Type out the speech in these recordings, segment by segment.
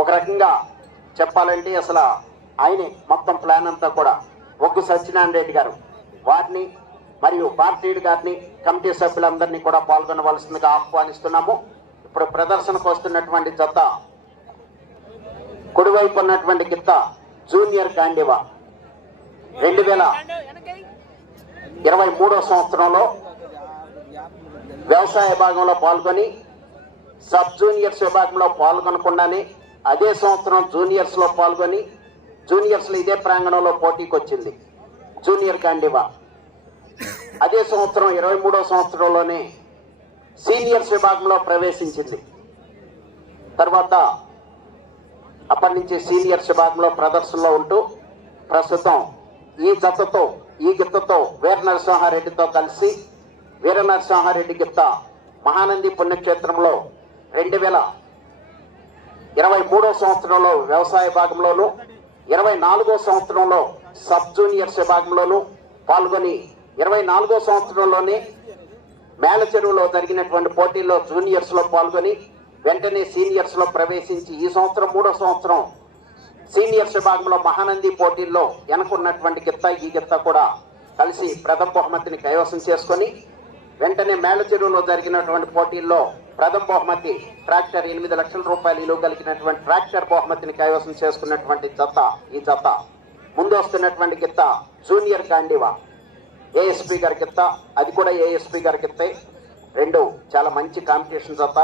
ఒక రకంగా చెప్పాలంటే అసలు ఆయనే మొత్తం ప్లాన్ అంతా కూడా. ఒగ్గు సత్యనారాయణ రెడ్డి గారు వారిని మరియు పార్టీలు గారిని కమిటీ సభ్యులందరినీ కూడా పాల్గొనవలసిందిగా ఆహ్వానిస్తున్నాము. ఇప్పుడు ప్రదర్శనకు వస్తున్నటువంటి జత కుడివైపు ఉన్నటువంటి గిత్త జూనియర్ గాండివా. రెండు వేల ఇరవై మూడో సంవత్సరంలో వ్యవసాయ విభాగంలో పాల్గొని సబ్ జూనియర్స్ విభాగంలో పాల్గొనకుండానే అదే సంవత్సరం జూనియర్స్లో పాల్గొని జూనియర్స్లో ఇదే ప్రాంగణంలో పోటీకి వచ్చింది జూనియర్ గాండివా అదే సంవత్సరం ఇరవై మూడో సంవత్సరంలోనే సీనియర్స్ విభాగంలో ప్రవేశించింది. తర్వాత అప్పటి నుంచి సీనియర్స్ విభాగంలో ప్రదర్శనలో ఉంటూ ప్రస్తుతం ఈ జతతో ఈ గిత్తతో వీర నరసింహారెడ్డితో కలిసి వీర నరసింహారెడ్డి గిత్త మహానంది పుణ్యక్షేత్రంలో రెండు వేల ఇరవై మూడో సంవత్సరంలో వ్యవసాయ భాగంలోను ఇరవై నాలుగో సంవత్సరంలో సబ్ జూనియర్స్ విభాగంలోను పాల్గొని ఇరవై నాలుగో సంవత్సరంలోనే మేల చెరువులో జరిగినటువంటి పోటీల్లో జూనియర్స్లో పాల్గొని వెంటనే సీనియర్స్లో ప్రవేశించి ఈ సంవత్సరం మూడో సంవత్సరం సీనియర్స్ విభాగంలో మహానంది పోటీల్లో వెనకున్నటువంటి గిత్త ఈ గిత్త కూడా కలిసి ప్రథమ బహుమతిని కైవసం చేసుకొని వెంటనే మేల చెరువులో జరిగినటువంటి పోటీల్లో ప్రథమ బహుమతి ట్రాక్టర్ ఎనిమిది లక్షల రూపాయలు విలువ కలిగినటువంటి ట్రాక్టర్ బహుమతిని కైవసం చేసుకున్నటువంటి జత ఈ జత. ముందు వస్తున్నటువంటి గిత్త జూనియర్ గాండివా. ఏఎస్పి గారి గిత్త అది కూడా ఏఎస్పి గారి గిత్తే రెండు చాలా మంచి కాంపిటీషన్ జత.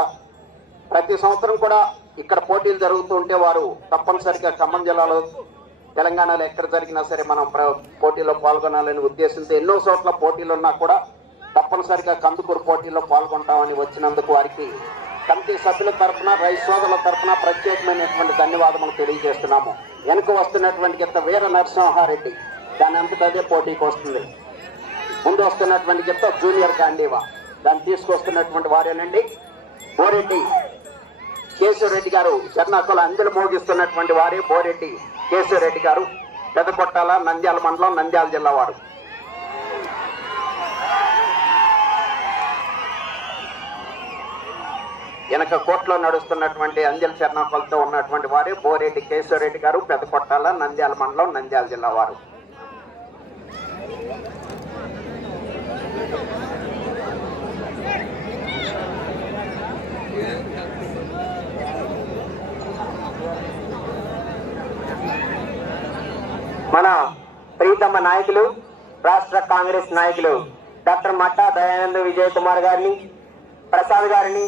ప్రతి సంవత్సరం కూడా ఇక్కడ పోటీలు జరుగుతూ ఉంటే వారు తప్పనిసరిగా ఖమ్మం జిల్లాలో తెలంగాణలో ఎక్కడ జరిగినా సరే మనం ప్ర- పోటీలో పాల్గొనాలనే ఉద్దేశంతో ఎన్నో చోట్ల పోటీలు ఉన్నా కూడా తప్పనిసరిగా కందుకూరు పోటీలో పాల్గొంటామని వచ్చినందుకు వారికి కమిటీ సభ్యుల తరఫున రైతు సోదరుల తరఫున ప్రత్యేకమైనటువంటి ధన్యవాదములు తెలియజేస్తున్నాము. వెనుక వస్తున్నటువంటి గిత్త వీర నరసింహారెడ్డి దాని అంతటదే పోటీకి వస్తుంది. ముందు వస్తున్నటువంటి గిత్త జూనియర్ గాంధీవా దాన్ని తీసుకొస్తున్నటువంటి వారేనండి బోరెడ్డి కేశవరెడ్డి గారు చెర్నాకుల అంజలి మోగిస్తున్నటువంటి వారే బోరెడ్డి కేశవరెడ్డి గారు. పెదపొట్టాల నంద్యాల మండలం నంద్యాల జిల్లా వారు. వెనక కోట్లో నడుస్తున్నటువంటి అంజల్ చెర్నాకులతో ఉన్నటువంటి వారు బోరెడ్డి కేశవరెడ్డి గారు పెదకొట్టాల నంద్యాల మండలం నంద్యాల జిల్లా వారు. మన ప్రీతమ నాయకులు రాష్ట్ర కాంగ్రెస్ నాయకులు డాక్టర్ మట్టా దయానంద విజయ్ కుమార్ గారిని ప్రసాద్ గారిని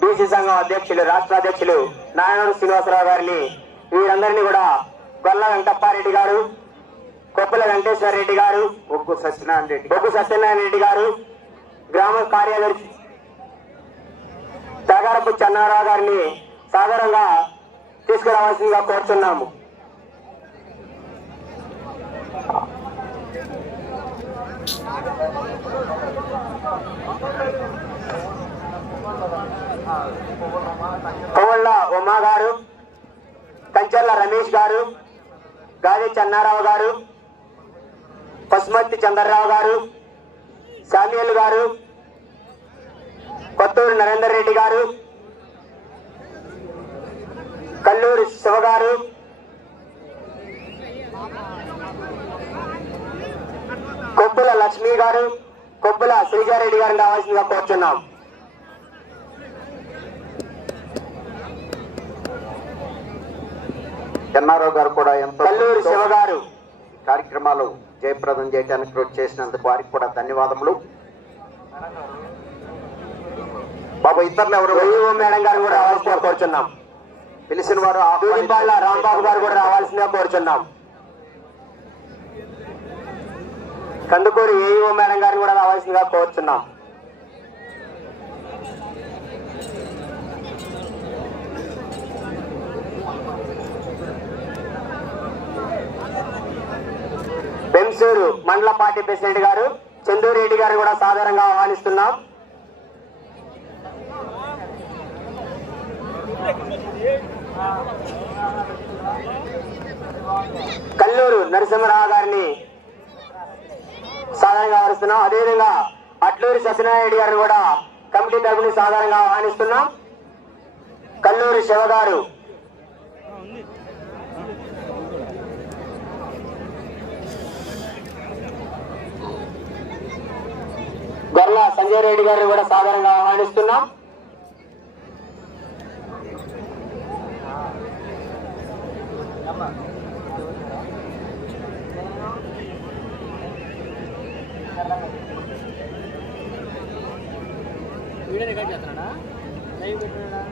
బీసీ సంఘం అధ్యక్షులు రాష్ట్ర అధ్యక్షులు నారాయణ శ్రీనివాసరావు గారిని వీరందరినీ కూడా గొల్ల వెంకప్పారెడ్డి గారు కొప్పుల వెంకటేశ్వర రెడ్డి గారు ఒగ్గు సత్యనారాయణ రెడ్డి బొగ్గు సత్యనారాయణ రెడ్డి గారు గ్రామ కార్యదర్శి తగారపు చెన్నారావు గారిని సాధారణంగా తీసుకురావాల్సిందిగా కోరుతున్నాము కోళ్ళ ఉమా గారు కంచర్ల రమేష్ గారు గాలి చెన్నారావు గారు పసుమర్తి చంద్రరావు గారు శామ్యుల్ గారు కొత్తూరు నరేందర్ రెడ్డి గారు కల్లూరు శివ గారు కొబ్బుల లక్ష్మి గారు కొబ్బుల శ్రీజారెడ్డి గారిని రావాల్సిందిగా కోరుచున్నాం. చెన్నారావు గారు కూడా ఎంతో కల్లూరి శివ గారు కార్యక్రమాలు జయప్రదం చేయడానికి కృషి చేసినందుకు వారికి కూడా ధన్యవాదములు. బాబు ఇతరులు ఎవరు? మేడం గారు కూడా రావాల్సిందిగా కోరుచున్నాం. పిలిచిన వారు రాంబాబు గారు కూడా రావాల్సిందిగా కోరుచున్నాం. కందుకూరి ఏఈఓ మేడం గారిని కూడా రావాల్సిందిగా కోరుచున్నాం. బెంసూరు పార్టీ ప్రెసిడెంట్ గారు చందూరెడ్డి రెడ్డి గారు కూడా సాధారణంగా ఆహ్వానిస్తున్నాం. కల్లూరు నరసింహరావు గారిని సాధారణంగా ఆహ్వానిస్తున్నాం. అదేవిధంగా అట్లూరి సత్యనారాయణ గారిని కూడా కమిటీ తరపున సాధారణంగా ఆహ్వానిస్తున్నాం. కల్లూరి శివ గారు గొర్ల సంజయ్ రెడ్డి గారిని కూడా సాధారణంగా ఆహ్వానిస్తున్నాం. వీడియో రికార్డ్ చేస్తున్నాడా? లైవ్ పెట్టినాడా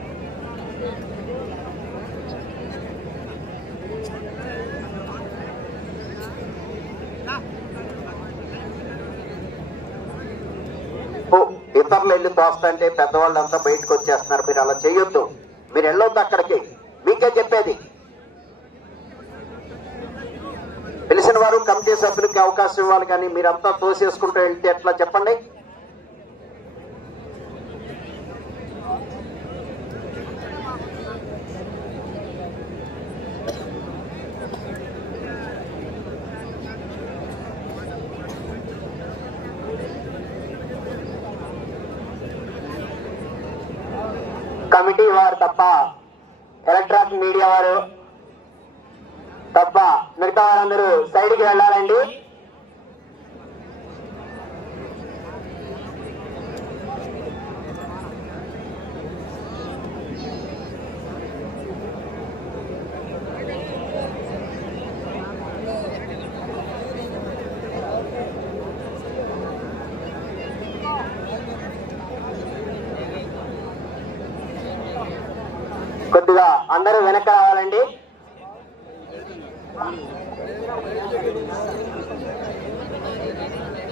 ఇతరులు వెళ్ళి తోస్తంటే పెద్దవాళ్ళంతా బయటకు వచ్చేస్తున్నారు. మీరు అలా చేయొద్దు. మీరు వెళ్ళొద్దు అక్కడికి. మీకే చెప్పేది. తెలిసిన వారు కమిటీ సభ్యులకి అవకాశం ఇవ్వాలి కానీ మీరంతా తోసేసుకుంటూ వెళ్తే ఎట్లా చెప్పండి? కమిటీ వారు తప్ప ఎలక్ట్రానిక్ మీడియా వారు తప్ప మిగతా వారందరూ సైడ్కి వెళ్ళాలండి.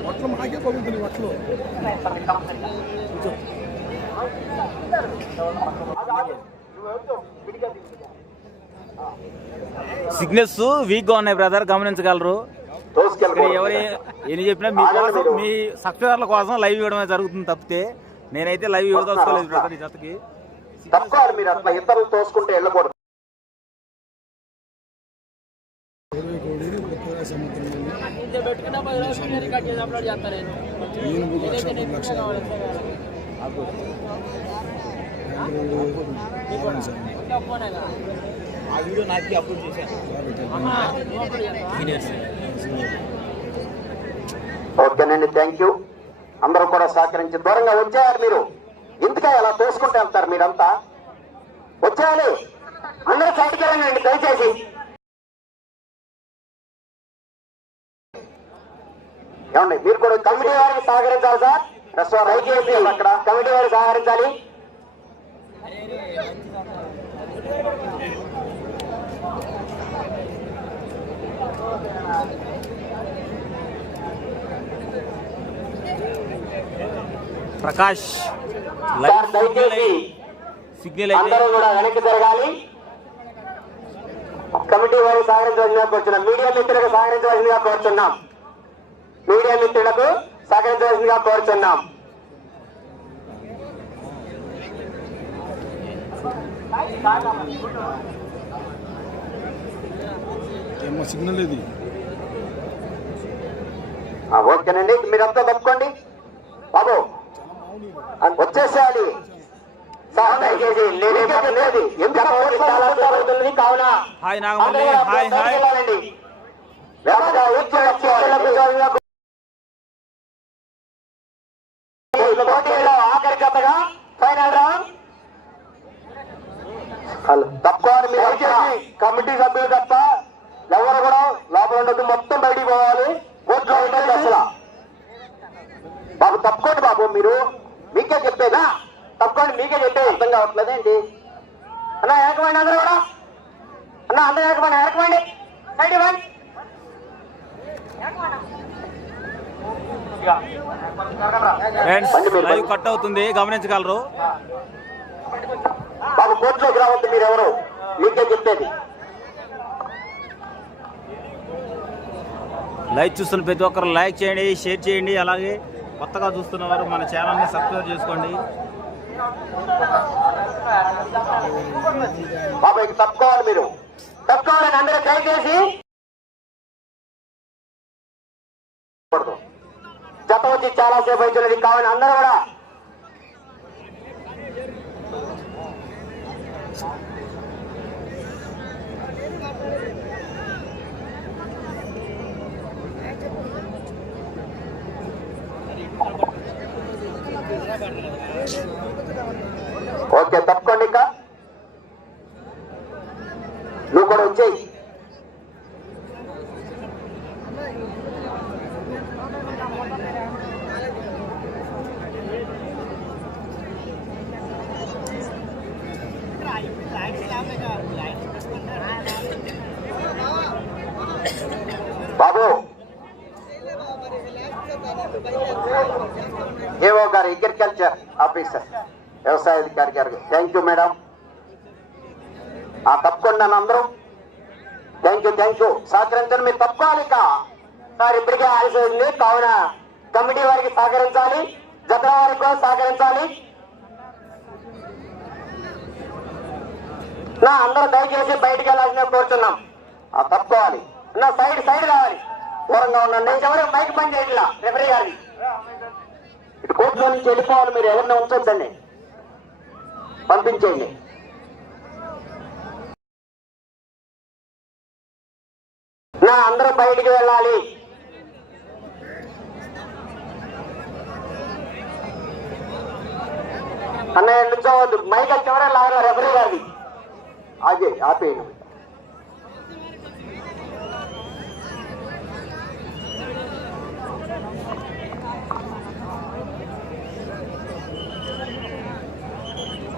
వట్లు మాకే పగులుతుంది వట్లు. సిగ్నల్స్ వీక్గా ఉన్నాయి బ్రదర్ గమనించగలరు. ఎవరు ఎన్ని చెప్పినా మీ కోసం మీ సబ్స్క్రైబర్ల కోసం లైవ్ ఇవ్వడమే జరుగుతుంది తప్పితే నేనైతే లైవ్ ఇవ్వదలుచుకోలేదు బ్రదర్ ఈ జతకి. తప్పుకోవాలి మీరు అట్లా ఇతరులు తోసుకుంటే వెళ్ళకూడదు ఇరవై కోడి ముప్పై సముద్రం పెట్టుకున్నా పది రోజులు చేసి అప్లోడ్ చేస్తాను నేను. కావాలి. ఆ వీడియో నాకు అప్లోడ్ చేశాను? ఓకేనండి థ్యాంక్ యూ అందరూ కూడా సహకరించి దూరంగా వచ్చేయాలి మీరు. ఎందుకే అలా తోసుకుంటూ వెళ్తారు మీరంతా? వచ్చేయాలి. అందరూ సైడ్కి వెళ్ళండి దయచేసి. ఏమండి మీరు కూడా కమిటీ వారికి సహకరించాలి సార్? ప్రసవ దయచేసి అక్కడ కమిటీ వారికి సహకరించాలి. ప్రకాష్ సిగ్నల్ అందరూ కూడా వెనక్కి జరగాలి. కమిటీ వారికి సహకరించవలసిందిగా కోరుచున్నాం. మీడియా మిత్రులకు సహకరించవలసిందిగా కోరుచున్నాం. మీడియా మిత్రులకు సహకరించవలసిందిగా కోరుచున్నాం. ఏమో సిగ్నల్ ఇది. ఆ, ఓకేనండి మీరంతా తప్పుకోండి బాబు వచ్చేసేయాలి. నాగమల్లి హాయ్ పోటీలో ఆఖరి జతగా ఫైనల్ రౌండ్ తప్పుకోవాలి మీరు దయచేసి కమిటీ సభ్యులు తప్ప ఎవరు కూడా లోపల ఉండదు మొత్తం బయటికి పోవాలి. ఓట్లు ఉండదు అసలు. బాబు తప్పుకోండి బాబు మీరు. మీకే చెప్పేదా. తప్పకుండా మీకే చెప్పే అర్థం కావట్లేదేంటి అన్న ఏకమండి అందరూ కూడా. అన్న అందరూ ఏకమండి ఏకమండి సైడ్ ఇవ్వండి. Friends live. కట్ అవుతుంది గమనించగలరు. బాబు కోర్టులోకి రావద్దు మీరు ఎవరు మీకే చెప్పేది. లైవ్ చూస్తున్న ప్రతి ఒక్కరు లైక్ చేయండి షేర్ చేయండి. అలాగే కొత్తగా చూస్తున్న వారు మన ఛానల్ని సబ్స్క్రైబ్ చేసుకోండి. తప్పుకోవాలి మీరు. తప్పుకోవాలని అందరూ దయచేసి కూడదు. వచ్చి చాలా సేపు అవుతున్నది కావాలి అందరూ కూడా ఓకే తప్పకుండా ఇంకా. నువ్వు కూడా వచ్చేయి. బాబు. ఏవో గారు అగ్రికల్చర్ ఆఫీసర్ వ్యవసాయ అధికారి గారు. థ్యాంక్ యూ మేడం ఆ తప్పకుండా అందరూ థ్యాంక్ యూ థ్యాంక్ యూ సహకరించండి మీరు తప్పుకోవాలి సార్ ఇప్పటికే ఆలస్యం కావున కమిటీ వారికి సహకరించాలి. జత వారికి కూడా సహకరించాలి. నా అందరూ దయచేసి బయటికి వెళ్ళాలని కోరుతున్నాం ఆ తప్పుకోవాలి. నా సైడ్ సైడ్ కావాలి దూరంగా ఉండండి. ఎవరు మైక్ పని చేయట్లా? రిఫరీ గారిని. ఇటు కోర్టులో నుంచి వెళ్ళిపోవాలి. మీరు ఎవరిని ఉంచొద్దండి. పంపించేయండి. నా అందరూ బయటికి వెళ్ళాలి. అన్నయ్య నుంచోవద్దు మైక్ చివరే లాగా రెఫరీ గారిది. అదే ఆపేయండి.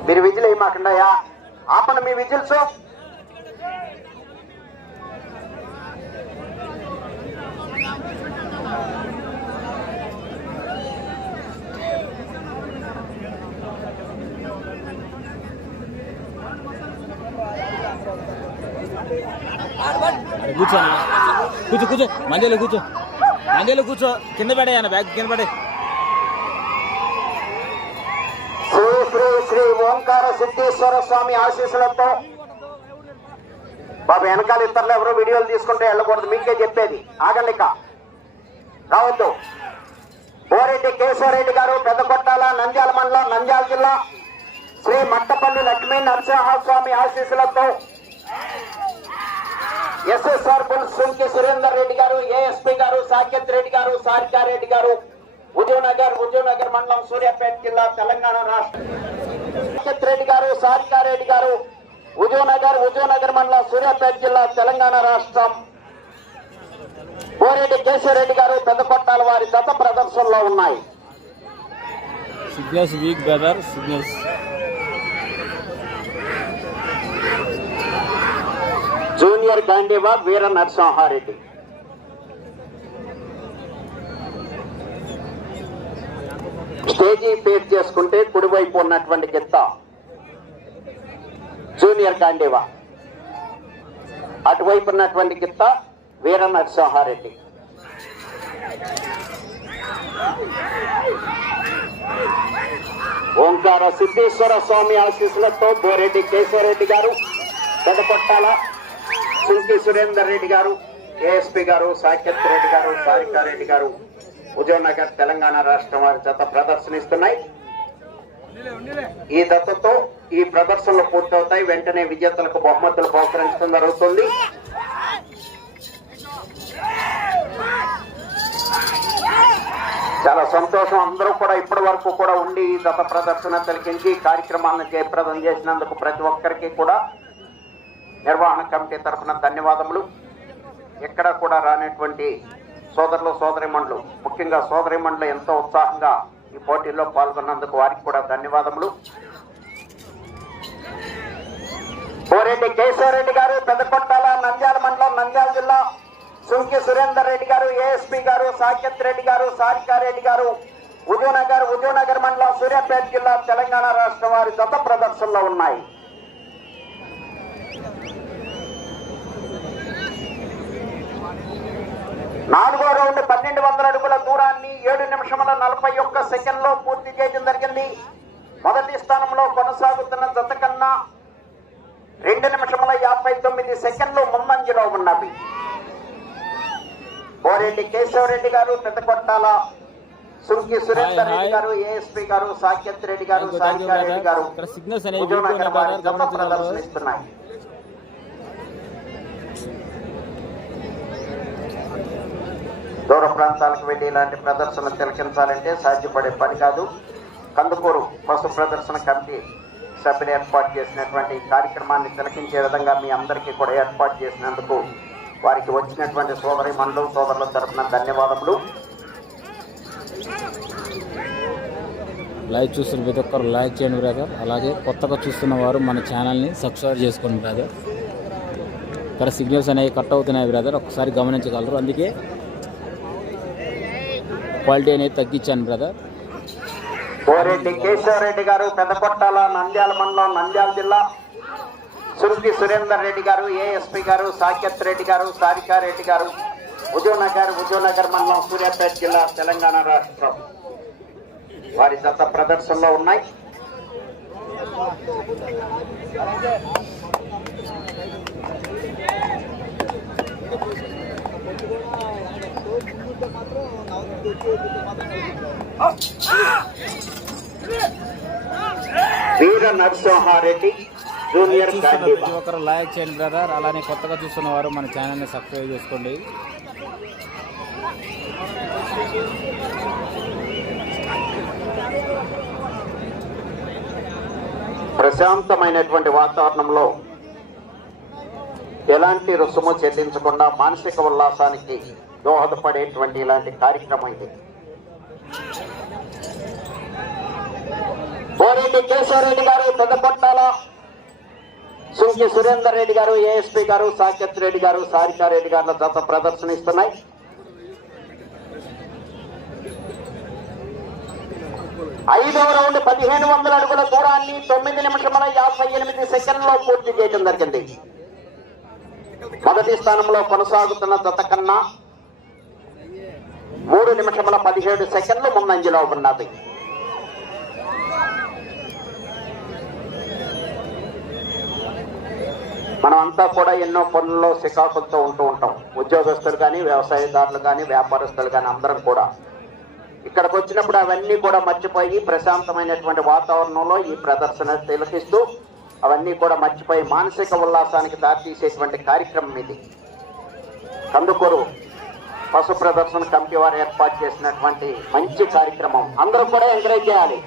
మీరు విజిల్ వేయమాకండాయా ఆపండి మీ విజిల్స్. కూర్చో కూర్చో కూర్చో. మంజలో కూర్చో. మంజలో కూర్చో. కింద పడే అన్న బ్యాగ్ కింద పడే శ్రీ శ్రీ శ్రీ ఓంకార సిద్ధేశ్వర స్వామి ఆశీస్సులతో బాబు వెనకాల ఇతరులు ఎవరో వీడియోలు తీసుకుంటే వెళ్ళకూడదు మీకే చెప్పేది. ఆగండి రావద్దు. బోరెడ్డి కేశవరెడ్డి గారు పెద్దకొట్టాల నంద్యాల మండలం నంద్యాల జిల్లా శ్రీ మట్టపల్లి లక్ష్మీ నరసింహస్వామి ఆశీస్సులతో ఎస్ఎస్ఆర్ పుల్స్ సుంకి సురేందర్ రెడ్డి గారు ఏఎస్పీ గారు సాకేత్ రెడ్డి గారు సారికారెడ్డి గారు ఉదయనగర్ ఉదయనగర్ మండలం సూర్యాపేట జిల్లా తెలంగాణ రాష్ట్రం రెడ్డి గారు సారికారెడ్డి గారు ఉదయనగర్ ఉదయనగర్ మండలం సూర్యాపేట జిల్లా తెలంగాణ రాష్ట్రం. కోరెడ్డి కేశవరెడ్డి గారు పెద్దకొట్టాల వారి గత ప్రదర్శనలో ఉన్నాయి. Signals weak brother signals. Junior గాంధీవా Veera Narasimhareddy. KG పేరు చేసుకుంటే కుడివైపు ఉన్నటువంటి గిత్త. జూనియర్ కాండేవా అటువైపు ఉన్నటువంటి గిత్త వీర నరసింహారెడ్డి. ఓంకార సిద్ధేశ్వర స్వామి ఆశీస్సులతో బోరెడ్డి కేశవరెడ్డి గారు పెదకొట్టాల సుంకి సురేందర్ రెడ్డి గారు ఏఎస్పీ గారు సాకేత్ రెడ్డి గారు సారికారెడ్డి గారు నగర్ తెలంగాణ రాష్ట్రం వారి జత ప్రదర్శనిస్తున్నాయి. ఈ దత్తతో ఈ ప్రదర్శనలు పూర్తవుతాయి. వెంటనే విజేతలకు బహుమతులు బహుకరించడం జరుగుతుంది. చాలా సంతోషం. అందరూ కూడా ఇప్పటి వరకు కూడా ఉండి ఈ దత ప్రదర్శన తిలకించి కార్యక్రమాలను జయప్రదం చేసినందుకు ప్రతి ఒక్కరికి కూడా నిర్వహణ కమిటీ తరఫున ధన్యవాదములు. ఎక్కడ కూడా రానటువంటి సోదరులు సోదరిమణులు ముఖ్యంగా సోదరిమణులు ఎంతో ఉత్సాహంగా ఈ పోటీల్లో పాల్గొన్నందుకు వారికి కూడా ధన్యవాదములు. కోరెడ్డి కేశవరెడ్డి గారు పెద్దకొట్టాల నంద్యాల మండలం నంద్యాల జిల్లా. సుంకి సురేందర్ రెడ్డి గారు ఏఎస్పీ గారు సాకేత్ రెడ్డి గారు సారికారెడ్డి గారు. ఉదయనగర్ ఉదయనగర్ మండలం సూర్యాపేట జిల్లా తెలంగాణ రాష్ట్రం వారి గత ప్రదర్శనలో ఉన్నాయి. నాలుగో రౌండ్ పన్నెండు వందల అడుగుల దూరాన్ని ఏడు నిమిషముల నలభై ఒక్క సెకండ్లో పూర్తి చేయడం జరిగింది. మొదటి స్థానంలో కొనసాగుతున్న జత కన్నా రెండు నిమిషముల యాభై తొమ్మిది సెకండ్లు ముందంజలో ఉన్నవి. బోరెడ్డి కేశవరెడ్డి గారు పెద్దకొట్టాల సుంకి సురేందర్ రెడ్డి గారు ఏఎస్పీ గారు సాకేత్ రెడ్డి గారు సారికారెడ్డి గారు. ఇక్కడ సిగ్నల్స్ అనేవి ఉద్యోగనగర్ వీక్ వారి ఉన్నాయి జత గమనించగలరు. ప్రదర్శనిస్తున్నాయి దూర ప్రాంతాలకు వెళ్ళి ఇలాంటి ప్రదర్శన తిలకించాలంటే సాధ్యపడే పని కాదు. కందుకూరు పశు ప్రదర్శన కమిటీ సభ్యులు ఏర్పాటు చేసినటువంటి కార్యక్రమాన్ని తిలకించే విధంగా మీ అందరికీ కూడా ఏర్పాటు చేసినందుకు వారికి వచ్చినటువంటి సోదరి మండలం సోదరుల తరఫున ధన్యవాదములు. లైవ్ చూస్తున్న ప్రతి ఒక్కరు లైక్ చేయండి బ్రదర్ అలాగే కొత్తగా చూస్తున్న వారు మన ఛానల్ని సబ్స్క్రైబ్ చేసుకోండి బ్రదర్ ఇక్కడ సిగ్నల్స్ అనేవి కట్ అవుతున్నాయి బ్రదర్ ఒకసారి గమనించగలరు. అందుకే క్వాలిటీ అనేది తగ్గించాను బ్రదర్ కోరెడ్డి కేశవరెడ్డి గారు పెద్దకొట్టాల నంద్యాల మండలం నంద్యాల జిల్లా. సురుకి సురేందర్ రెడ్డి గారు ఏఎస్పి గారు సాకేత్ రెడ్డి గారు సారికారెడ్డి గారు ఉదయనగర్ ఉదయనగర్ మండలం సూర్యాపేట జిల్లా తెలంగాణ రాష్ట్రం. వారి జత ప్రదర్శనలో ఉన్నాయి. వీర నరసింహారెడ్డి జూనియర్ ప్రతి ఒక్కరు లైక్ చేయండి బ్రదర్ అలానే కొత్తగా చూస్తున్న వారు మన ఛానల్ని సబ్స్క్రైబ్ చేసుకోండి. ప్రశాంతమైనటువంటి వాతావరణంలో ఎలాంటి రుసుము చెల్లించకుండా మానసిక ఉల్లాసానికి దోహదపడేటువంటి ఇలాంటి కార్యక్రమం ఇది. బోరెడ్డి కేశవరెడ్డి గారు పెద్దపట్టాల సుంకి సురేందర్ రెడ్డి గారు ఏఎస్పీ గారు సాకేత్ రెడ్డి గారు సారికారెడ్డి గారుల జత ప్రదర్శనిస్తున్నాయి. ఐదవ రౌండ్ పదిహేను వందల అడుగుల దూరాన్ని తొమ్మిది నిమిషముల యాభై ఎనిమిది సెకండ్లో పూర్తి చేయడం జరిగింది. మొదటి స్థానంలో కొనసాగుతున్న జత కన్నా మూడు నిమిషముల పదిహేడు సెకండ్లు ముందంజలో ఉన్నది. మనం అంతా కూడా ఎన్నో పనుల్లో సికాకులతో ఉంటూ ఉంటాం. ఉద్యోగస్తులు కానీ వ్యవసాయదారులు కానీ వ్యాపారస్తులు కానీ అందరం కూడా. ఇక్కడికి వచ్చినప్పుడు అవన్నీ కూడా మర్చిపోయి ప్రశాంతమైనటువంటి వాతావరణంలో ఈ ప్రదర్శన తిలకిస్తూ అవన్నీ కూడా మర్చిపోయి మానసిక ఉల్లాసానికి దారితీసేటువంటి కార్యక్రమం ఇది. కందుకూరు పశు ప్రదర్శన కమిటీ వారు ఏర్పాటు చేసినటువంటి మంచి కార్యక్రమం. అందరూ కూడా ఎంకరేజ్ చేయాలి.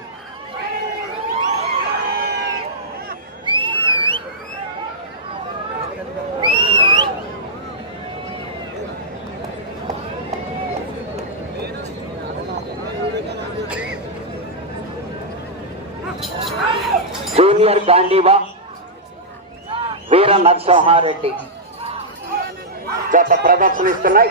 జూనియర్ గాంధీవా వీర నరసింహారెడ్డి. గత ప్రదర్శనిస్తున్నాయి.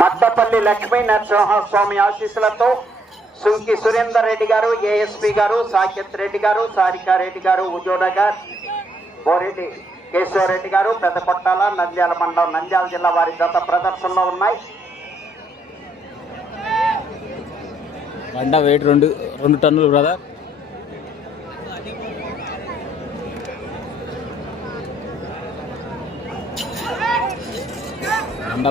మట్టపల్లి లక్ష్మీ నరసింహస్వామి ఆశీస్సులతో సుంకి సురేందర్ రెడ్డి గారు ఏఎస్పి గారు సాకేత్ రెడ్డి గారు సారికా రెడ్డి గారు ఉద్యోనగర్ బోరెడ్డి కేశవరెడ్డి గారు పెద్దకొట్టాల నంద్యాల మండలం నంద్యాల జిల్లా వారి గత ప్రదర్శనలో ఉన్నాయి. బండ వెయిట్ రెండు రెండు టన్నులు బ్రదర్.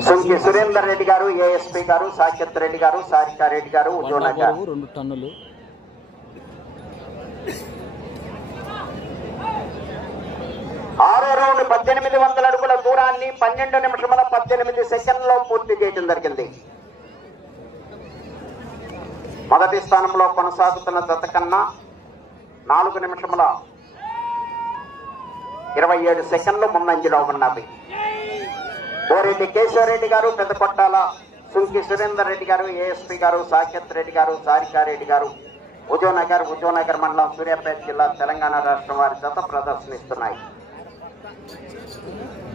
సుంకి సురేందర్ రెడ్డి గారు ఏఎస్పి గారు సాకేత్ రెడ్డి గారు సారికారెడ్డి గారు రెండు టన్నులు. ఆరో రౌండ్ పద్దెనిమిది వందల అడుగుల దూరాన్ని పన్నెండు నిమిషముల పద్దెనిమిది సెకండ్లో పూర్తి చేయడం జరిగింది. మొదటి స్థానంలో కొనసాగుతున్న జత కన్నా నాలుగు నిమిషముల ఇరవై ఏడు సెకండ్లు ముందంజలో ఉన్నవి. బోరెడ్డి కేశవరెడ్డి గారు పెద్దకొట్టాల సుంకి సురేందర్ రెడ్డి గారు ఏఎస్పి గారు సాకేత్ రెడ్డి గారు సారికారెడ్డి గారు ఉదయనగర్ ఉదయనగర్ మండలం సూర్యాపేట జిల్లా తెలంగాణ రాష్ట్రం వారి జత ప్రదర్శనిస్తున్నాయి.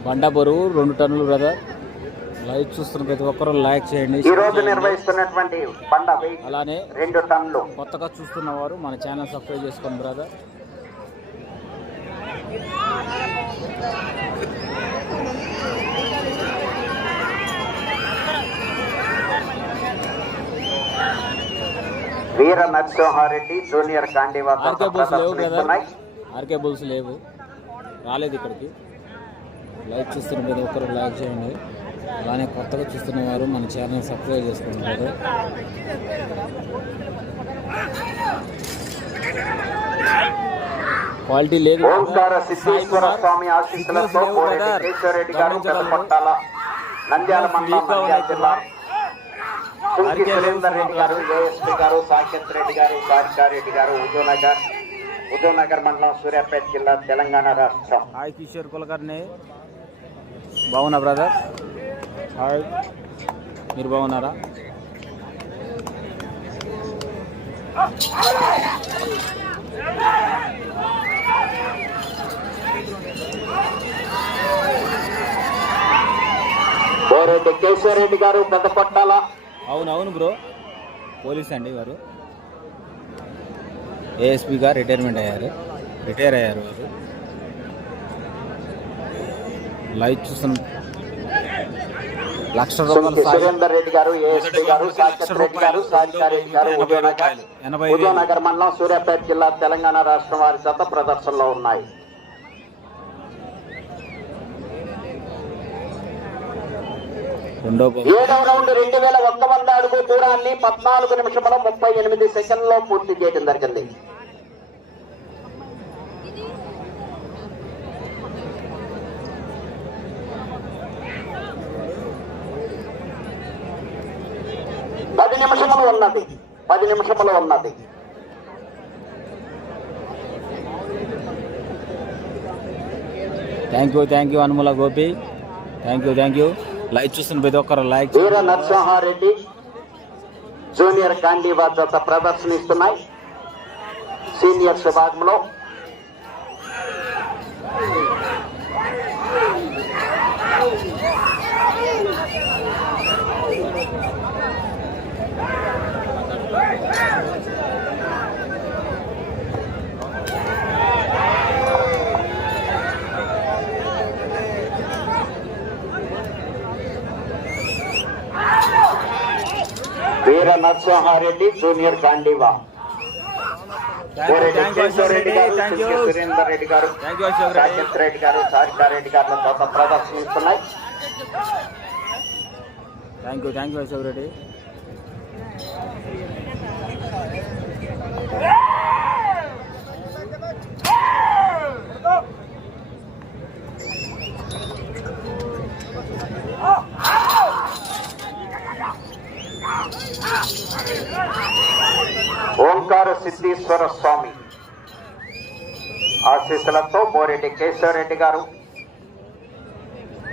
బండ బరువు రెండు టన్నులు బ్రదర్ లైవ్ చూస్తున్న ప్రతి ఒక్కరు లైక్ చేయండి ఈ రోజు నిర్వహిస్తున్నటువంటి బండ అలానే రెండు టన్నులు. కొత్తగా చూస్తున్న వారు మన ఛానల్ సబ్స్క్రైబ్ చేసుకోండి బ్రదర్ వీర నరసింహారెడ్డి జూనియర్ గాంధీవాద ఆర్కే బుల్స్ లేవు బ్రదర్ ప్రదర్శనిస్తున్నాయి ఆర్కే బుల్స్ లేవు. రాలేదు ఇక్కడికి. లైక్ చూస్తున్న ప్రతి ఒక్కరు లైక్ చేయండి. అలానే కొత్తగా చూస్తున్న వారు మన ఛానల్ సబ్స్క్రైబ్ చేసుకుంటారు క్వాలిటీ లేదు ఓంకార సిద్ధేశ్వర స్వామి ఆశీస్సులతో కోరెడ్డి కేశవరెడ్డి గారు పెద్దపట్టాల నంద్యాల మండలం నంద్యాల జిల్లా. కుంకి సురేందర్ రెడ్డి గారు ఏఎస్పీ గారు సాకేత్ రెడ్డి గారు సారికారెడ్డి గారు ఉదయనగర్ ఉదయనగర్ మండలం సూర్యాపేట జిల్లా తెలంగాణ రాష్ట్రం. హాయ్ కిషోర్ కులకర్ణి. బాగున్నా బ్రదర్? హాయ్. మీరు బాగున్నారా? కోరెడ్డి కేశవరెడ్డి గారు పెద్దపట్టాల అవును అవును బ్రో. పోలీస్ అండి వారు. ఏఎస్పీగా రిటైర్మెంట్ అయ్యారు. రిటైర్ అయ్యారు వారు. లైవ్ చూస్తున్న లక్ష రూపాయలు సురేందర్ రెడ్డి గారు ఏఎస్పీ గారు రెడ్డి గారు గారు ఉదయనగర్ మండలం సూర్యాపేట జిల్లా తెలంగాణ రాష్ట్రం వారి జత ప్రదర్శనలో ఉన్నాయి రెండో బహు- ఏడవ రౌండ్ రెండు వేల ఒక్క వంద అడుగు దూరాన్ని పద్నాలుగు నిమిషముల ముప్పై ఎనిమిది సెకండ్లో పూర్తి చేయడం జరిగింది. పది నిమిషములు ఉన్నది. పది నిమిషములు ఉన్నది. Thank you thank you Anumula Gopi thank you thank you live చూస్తున్న ప్రతి ఒక్కరు లైక్ వీర నరసింహారెడ్డి జూనియర్ గాంధీవా జత ప్రదర్శనిస్తున్నాయి. సీనియర్స్ విభాగంలో వీర నరసింహారెడ్డి జూనియర్ గాంధీవా. కేశవరెడ్డి గారు సురేందర్ రెడ్డి గారు అశోక్ రెడ్డి రెడ్డి గారు సారికారెడ్డి గారు జత ప్రదర్శనిస్తున్నాయి thank you thank you Ashok Reddy Omkara Siddheshwara Swamy ఆశీస్సులతో బోరెడ్డి కేశవరెడ్డి గారు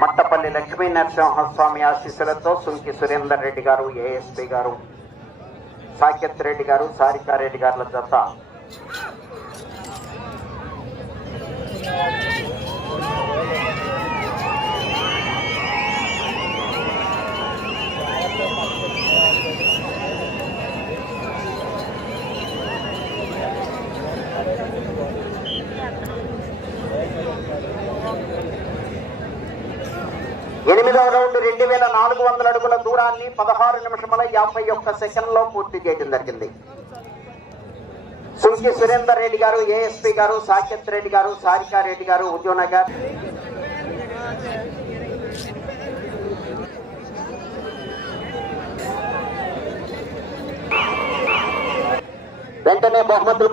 మట్టపల్లి లక్ష్మీ నరసింహస్వామి ఆశీస్సులతో సుంకి సురేందర్ రెడ్డి గారు ఏఎస్పీ గారు సాకేత్ రెడ్డి గారు సారికారెడ్డి గారుల జత ఎనిమిదవ రౌండ్ రెండు వేల నాలుగు వందల అడుగుల దూరాన్ని పదహారు నిమిషముల యాభై ఒక్క సెకండ్లో పూర్తి చేయడం జరిగింది. సుంకి సురేందర్ రెడ్డి గారు ఏఎస్పి గారు సాకేత్ రెడ్డి గారు సారికా రెడ్డి గారు ఉద్యోనగర్. వెంటనే బహుమతులు